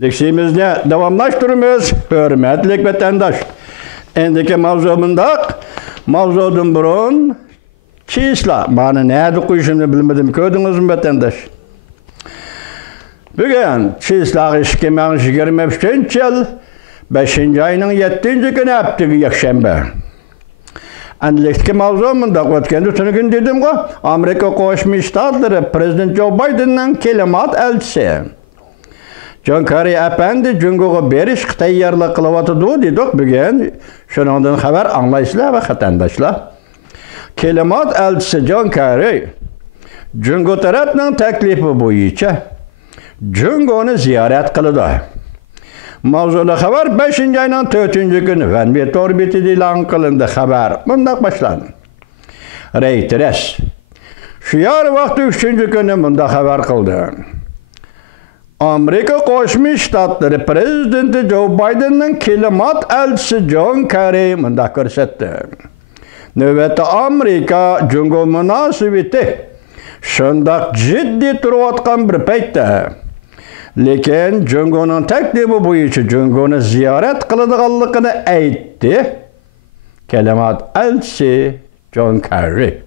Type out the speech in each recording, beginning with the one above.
Dersimizni davamlaştırıyoruz, hürmetli vatandaş. Endiki mavzudun burun çiğisla. Bana neydi kuyuşumunu bilmedim, köydünüz mü vatandaş? Bugün çiğisla 2023 yıl 5. ayının 7. günü haftığı yakşembe. Endiki mavzumunda ötkendi tünü gün dedim ki, Amerika Koşmuş Ştatları Prezident Joe Biden'ın kelimat elçisi. John Kerry efendi Cungo'ga beriş tayyorlik qilyapti dedik bugün. Shuningdan xabar anglaysizlar va vatandoshlar. Kelimat elchisi John Kerry Jungo tarafning taklifi bo'yicha Jungoni ziyorat qildi. Mavzuda xabar 5. ayning 4-kuni Vanvet orbitida e'lon qilindi. Xabar bunday boshlandi. Reuters shu yer vaqti 3-kuni bunda xabar qildi. Amerika Qo'shma Shtatlari Prezidenti Joe Biden'ning kelimat elchisi John Kerry bunda ko'rsatdi. Navbatda Amerika Jungo munosabati shundoq jiddiy turayotgan bir paytda, lekin Jungoning taklifi bo'yicha Jungoni ziyorat qiladiganligini aytdi. Kelimat elchisi John Kerry.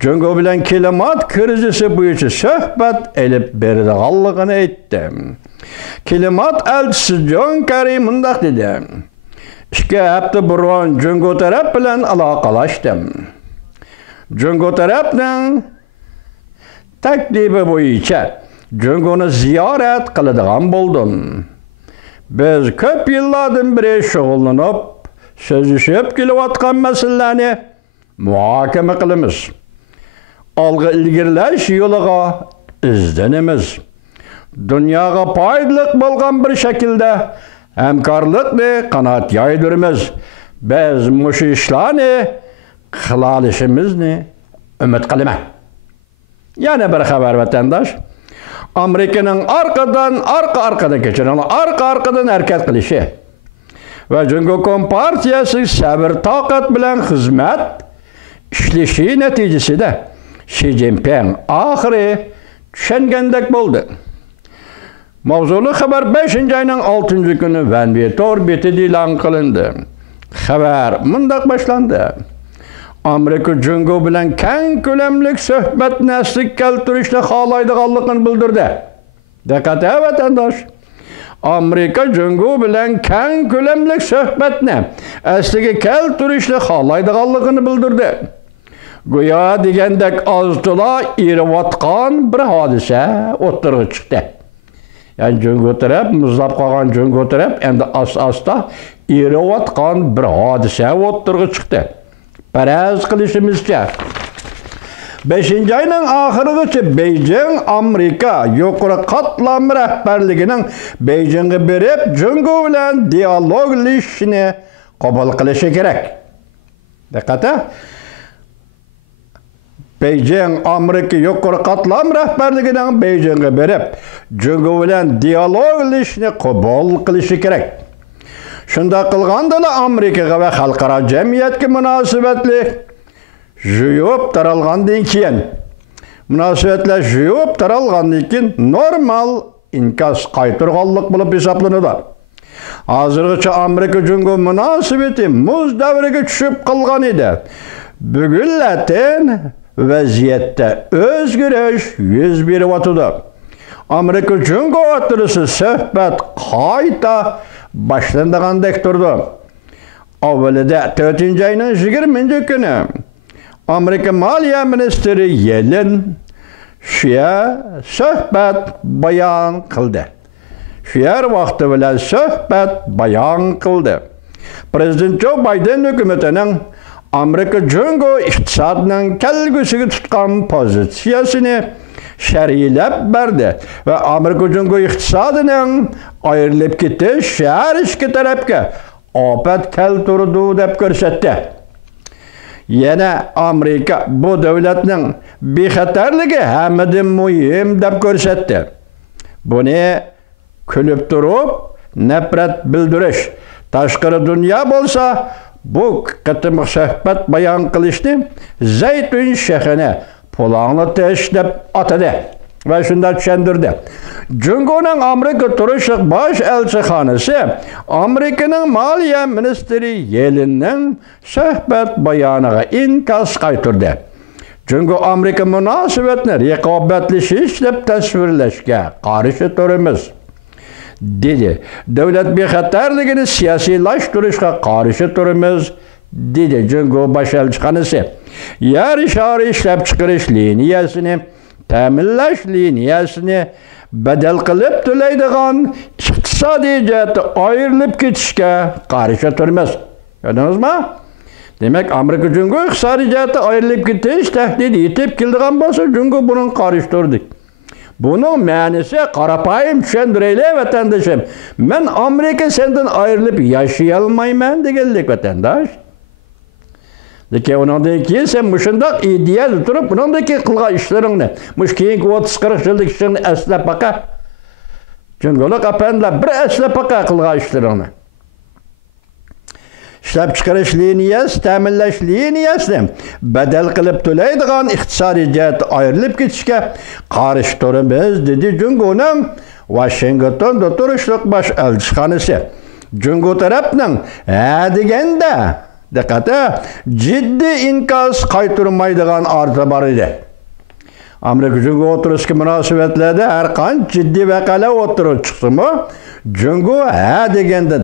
Jungo bilan kelimat krizisi bo'yicha suhbat elib beradiganligini aytdi. Kelimat elchisi John Kerry mundaq dedi. 2 hafta burun Jungo taraf bilan aloqalashdim. Jungo tarafning taklifi bo'yicha Jungoni ziyorat qiladigan bo'ldim. Biz ko'p yillardan beri shug'ullanib, so'zlashib kelayotgan masalalarni muhokama qilamiz. Algı ilgirlash yo'liga izlanamiz. Dunyoga foydali bo'lgan bir shaklda hamkorlikni qanot yoydiramiz. Biz mushu ishlarni qila olishimizni umid qilaman. Yana bir xabar vatandosh. Amerikaning arqadan harakat qilishi va Jungo Kompartiyasi sabr toqat bilan xizmat ishlashi natijasida Xi Jinping oxiri tushungandek bo'ldi. Mavzuli xabar 5. ayning 6-kuni Vanvet orbitida e'lon qilindi. Xabar mundaq boshlandi. Amerika Jungo bilan keng ko'lamli suhbatni asliga keltirishni xohlaydiganligini bildirdi. Diqqat vatandosh. Amerika Jungo bilan keng ko'lamli suhbatni asliga keltirishni xohlaydiganligini bildirdi. Go'yo degandek ozdila eriyotgan bir hodisa o'tirib chiqdi. Yani Jungo taraf, muzlab qolgan Jungo taraf endi asta eriyotgan bir hodisa o'tirib chiqdi. Paraz qilishimizcha 5. ayning oxirigacha Beijing Amerika yuqori qatlam rahbarligining Beijingga berib Jungo bilan dialoglashishni qabul qilishi kerak. Diqqat. Beijing Amerika yuqori qatlam rahbarligining Beijingga berib Jungo bilan dialoglashishni qabul qilishi kerak. Shunda qilganda Amerikaga va xalqaro jamiyatga munosabatli juyub taralgandan keyin normal inkas qaytarganlik bo'lib hisoblanadi. Hozirgacha Amerika Jungo munosabati muz davriga tushib qolgan edi. Bugunlatin vaziyatda o'zgarish yuz beryapti. Amerika Jungo o'rtasida suhbat qayta boshlandigandek turdi. Avvalida 4. ayning 20-kuni Amerika Moliya ministri Yellen suhbat bayon qildi. Shu vaqti bilan suhbat bayon qildi. Prezident Joe Biden hukumatining Amerika Jungo iqtisodining kelgusiga tutgan pozitsiyasini sharhlab berdi va Amerika Jungo iqtisodining ayrilib ketish har ikki tarafga ofat keltirdi deb ko'rsatdi. Yana Amerika bu davlatning bexatarligi hammadan muhim deb ko'rsatdi. Buni kulib turib nafrat bildirish tashqari dunyo bo'lsa bu qattiq suhbat bayon qilishni Zaytun shahrini Polonli deb atadi. ve şunda düşündürdü. Cungo'nun Amerika turuşluk baş elçixanası Amerika'nın Maliye Ministeri Yelin'nin söhbet bayanıga inkas qaytırdı. Cungo Amerika münasebetini rekabetleşiş deb tasvirlashga qarshi turimiz, dedi. Devlet bexatarligini siyasiylashtirishga qarshi turimiz, dedi Cungo baş elçixanası. Yer şari ishlab chiqarish liniyasini, ta'minlash liniyasini bedel qilib to'laydigan iqtisodiy jihati ayrilib ketishga qarshi turimiz. Gördünüzmü? Demek Amerika Cungo iqtisodiy jihati ayrilib ketish tahdid etib keldigan bo'lsa, Cungo bunun qarshi turdi. Bunun ma'nosi qarapayım tushundiraylik vatandaşım. Men Amerika senden ayrılıp yaşayolmayman deganlik vatandaş. Lekin ondan keyin sen mushundaq ideal turib, buningdaki qilgan ishlaringni, mush keyingi 30-40 yillik ishingni eslab baqa. Cungolik apanlar bir eslab baqa qilgan ishlaringni. İşlab chiqarish liniyasi, ta'minlash liniyasini badal qilib to'laydigan iqtisodiy jihat ayrilib ketishga qarshi turimiz, dedi Cungo'ning Washingtonda turishliq bosh elchixonasi. Cungo tarafning deganda diqqati ciddi inkas qaytarmaydigan arzu var idi. Amerika Cungo o'tirishki munosabatlarda har qancha ciddi vaqalar o'tirib chiqsa-mu, Cungo deganda